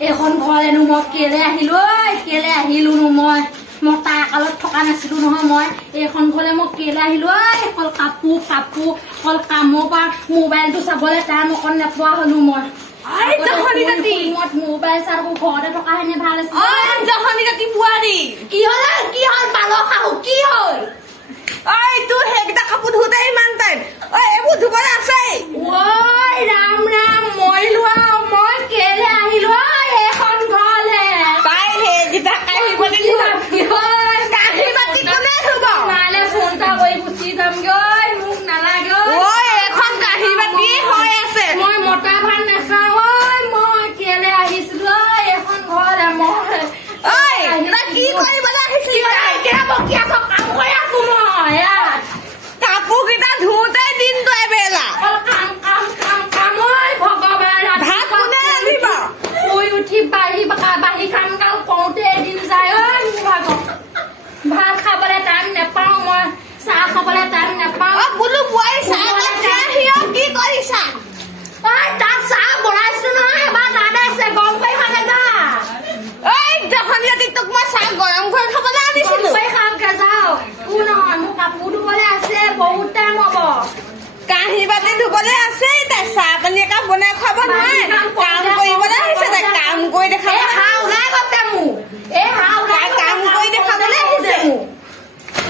এখন ঘৰেনো মই কেলে আহিলো কেলে আহিলোনো মই তাৰ কালত থকা নাছিলো নহয় মই এইখন ঘৰলে মই কেলে আহিলো অকল কাপোৰ অকল কামৰ পৰা মোবাইলটো চাবলৈ টাইম অকণ নোপোৱা হলো মই মোবাইল চাৰ ঘৰতে থকা হেনে ভাল আছে কি হল পালৰ শাহু কি হল তোৰ সেইকেইটা কাপোৰ ধুতে ইমান টাইম এইবোৰ ধুবলৈ আছে ৰাম ৰাম মই লোৱা মই কেলে আহিলো এইখন ঘৰলে তাই সেইকেইটা কাঁহী বাতি কোনে ধুব নালে ফোন এটা কৰি গুচি যামগৈ মোক নালাগে এখন কাঁহী বাতি হৈ আছে মই মতা ভাত নাখাওঁ মই কেলে আহিছিলো এইখন ঘৰলে মই কি কৰিবলৈ আহিছিলি কাম কৰি আছো মই কাপোৰ কেইটা ধুওঁতে দিনটো এবেলা ভগৱান ভাত কোনে ৰান্ধিব শুই উঠি বাঢ়ি কাম কাম কৰোঁতে এদিন যায় ভাত খাবলৈ টাইম নাপাওঁ মই চাহ খাবলৈ টাইম নাপাওঁ বোলো বোৱাৰী চাহ কি কৰিছা তাত চাহ বনাইছো নহয় এবাৰ তাতে আছে গৰম কৰি খালে যা তোক মই চাহ গৰম কৰি খাবলৈ আনিছিলো খামকে যাও নহয় মোৰ কাপোৰ ধুবলৈ আছে বহুত টাইম হব কাঁহী বাতি ধুবলৈ আছে তাই চাহ পানী একাপ বনাই খুৱাব নোৱাৰে কাম কৰিবলৈ আহিছে তাই কাম কৰি দেখাব কাম কৰি দেখাবলৈ আহিছে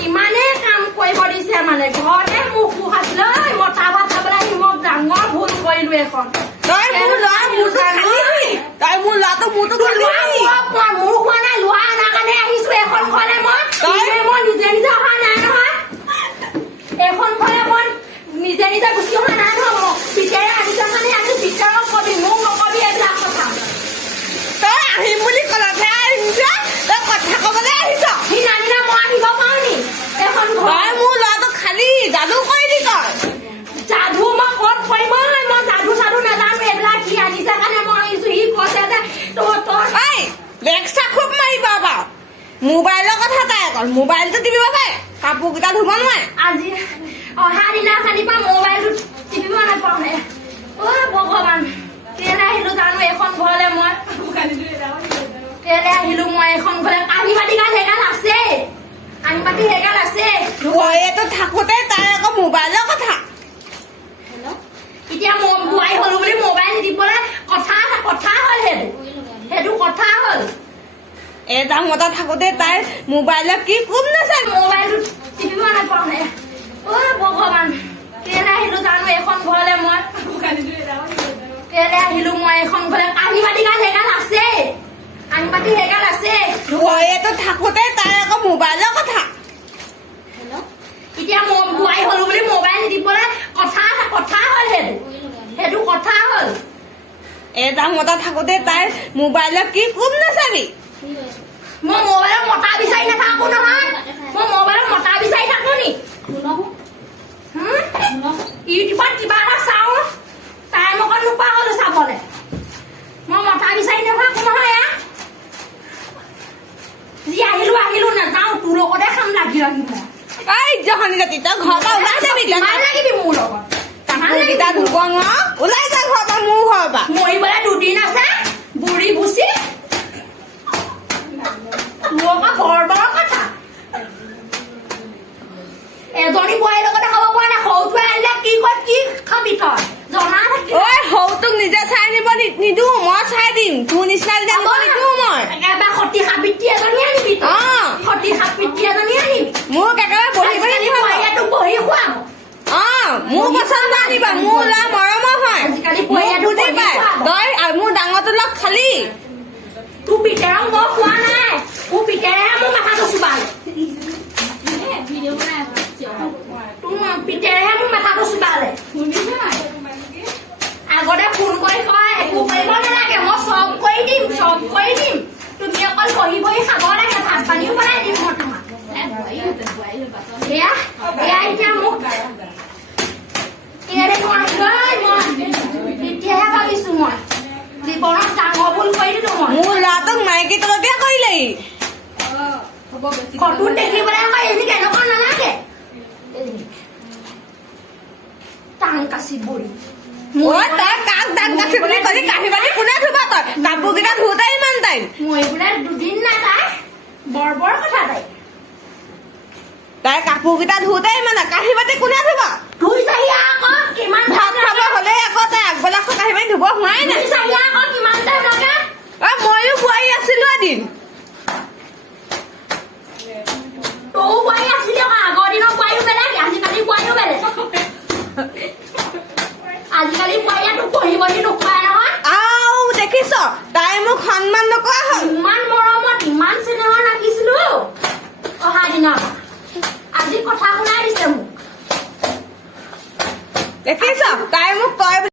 ইমানেই কাম কৰিব দিছে মানে ঘৰতে মোক খাইছিলে মতা ভাত খাবলৈ আহি মই ডাঙৰ ভুল কৰিলো এখন তই মোৰ ল'ৰাটো মোৰতো মোৰ খোৱা নাই লোৱা অনাৰ কাৰণে আহিছো এখন ঘৰলে মই নিজে অহা নাই নহয় এখন ঘৰলে মই নিজে গুচি অহা নাই নহয় পিতেৰে আনিছ কাৰণে আজি পিতেৰক কবি মোক নকবি এইবিলাক কথা তই আহিম বুলি কলতহে আহিছে তই কথা কবলৈ আহিছ সি নানিলে মই আহিব পাৰো নি এখন তই মোৰ ল'ৰাটো খালি যাদু কৰি দি তই যাদু মই ক'ত কৰিম মই যাদু নাজানো এইবিলাক সি আনিছে কাৰণে মই আহিছো সি কৈছে যে তোৰ লেকচা খুব মাৰিব বাৰু মোবাইলৰ কথা তাই অকল মোবাইলটো টিপিব পাৰে কাপোৰ কেইটা ধুব নোৱাৰে আজি অহা দিনা খালি পৰা মোবাইলটো টিপিব নাপাওঁ ভগৱান কেলে আহিলো জানো এইখন ঘৰলে মই কেলে আহিলো মই এইখন ঘৰলে কাঁহী বাতি সেইগাল আছে কাঁহী বাতি সেইগাল আছে এইটো থাকোতে তাই আকৌ মোবাইলৰ কথা এতিয়া বোৱাৰী হলো বুলি মোবাইল নিদিবলৈ কথা হ'ল সেইটো কথা হ'ল এটা মতা থাকোতে তাই মোবাইলত কি কোন নাচায় মোবাইলটো টিপিব নাপাওঁ ভগৱান কেলে আহিলো জানো এইখন ঘৰলে মই কেলে আহিলো মই এইখন ঘৰলে কাঁহী বাতি সেইগাল আছে কাঁহী বাতি সেইগাল আছে এইটো থাকোতে তাই আকৌ মোবাইলৰ কথা এতিয়া বোৱাৰী হলো বুলি মোবাইল নিদিবলৈ কথা হ'ল সেইটো কথা হ'ল এটা মতা থাকোতে তাই মোবাইলত কি কোন নাচাবি মই মোবাইলত মতা বিচাৰি নাথাকো নহয় মই মোবাইলত মতা বিচাৰি থাকো নি ইউটিউবত কিবা এটা চাওঁ টাইম অকণ নোপোৱা হলো চাবলৈ মই মতা বিচাৰি নাথাকো নহয় যি আহিলো নাযাওঁ তোৰ লগতে খাম লাগি জহনী জাতি তই ঘৰৰ পৰা ওলাই যাবি লাগিবি মোৰ লগত কেইটা ধুব নোৱাৰ ওলাই যা ঘৰৰ পৰা মোৰ ঘৰৰ পৰা মৰিবলৈ দুদিন আছে বুঢ়ী ভুচি গৰ্বৰ কথা এজনী বোৱাৰীৰ লগতে খাব পৰা নাই সৰুটোৱে আহিলে কি খাবি তই জনা থাকিব সৰুটোক নিজে চাই নিব নিদো মই চাই দিম তোৰ নিচিনা জানিব নিদো মই একেবাৰে সতী সাবিত্ৰী এজনী আনিবি সতী সাবিত্ৰী এজনী আনিবি মোক একেবাৰে বহি বহি খুৱাম মোৰ পচন্দ আনিবা মোৰ ল'ৰা মৰমৰ হয় আজিকালি বুজি পাই তই মোৰ ডাঙৰটো লগ খালি তোৰ পিতেৰক মই খোৱা নাই তোৰ পিতেৰেহে মোৰ মাথাটো চুবালে তোৰ পিতেৰেহে মোৰ মাথাটো চুবালে আগতে ফোন কৰি কয় একো কৰিব নালাগে মই চব কৰি দিম তুমি অকল বহি খাব লাগে ভাত পানীও বনাই দিম মই তোমাক এয়া এতিয়া মোক এতিয়াহে ভাবিছো মই জীৱনত ডাঙৰ ভুল কৰি দিলো মই মোৰ ল'ৰাটোক মাইকী তলতীয়া কৰিলেই ফটো দেখিবলৈ এজনী কেনেকুৱা নালাগে টান কাচি বৰি অ' তই কাক দাঁত গাঠি বুলি কলি কাঁহী বাতি কোনে ধুব তই কাপোৰ কেইটা ধুওঁতে ইমান টাইম মই বোলে দুদিন নাই তাই বৰ বৰ কথা তাই কাপোৰ কেইটা ধুওঁতে ইমান কাঁহী বাতি কোনে ধুব ধুই চাহি আকৌ কিমান ভাত খাব হ'লে আকৌ তাই আগবেলা কাঁহী বাতি ধুব হোৱাই নাই ধুই চাহি আকৌ কিমান টাইম লাগে অ' ময়ো বোৱাৰী আছিলো এদিন তৌ বোৱাৰী আছিলি আকৌ আগৰ দিনৰ বোৱাৰীও বেলেগ আজিকালি বোৱাৰীও বেলেগ আজিকালি বোৱাৰীয়ে তোক পঢ়িবহি নোখোৱাই নহয় আও দেখিছ তাই মোক সন্মান নকৰা হ'ল ইমান মৰমত ইমান চেনেহৰ ৰাখিছিলো অহা দিনৰ আজি কথা শুনাই দিছে মোক দেখিছ তাই মোক কয়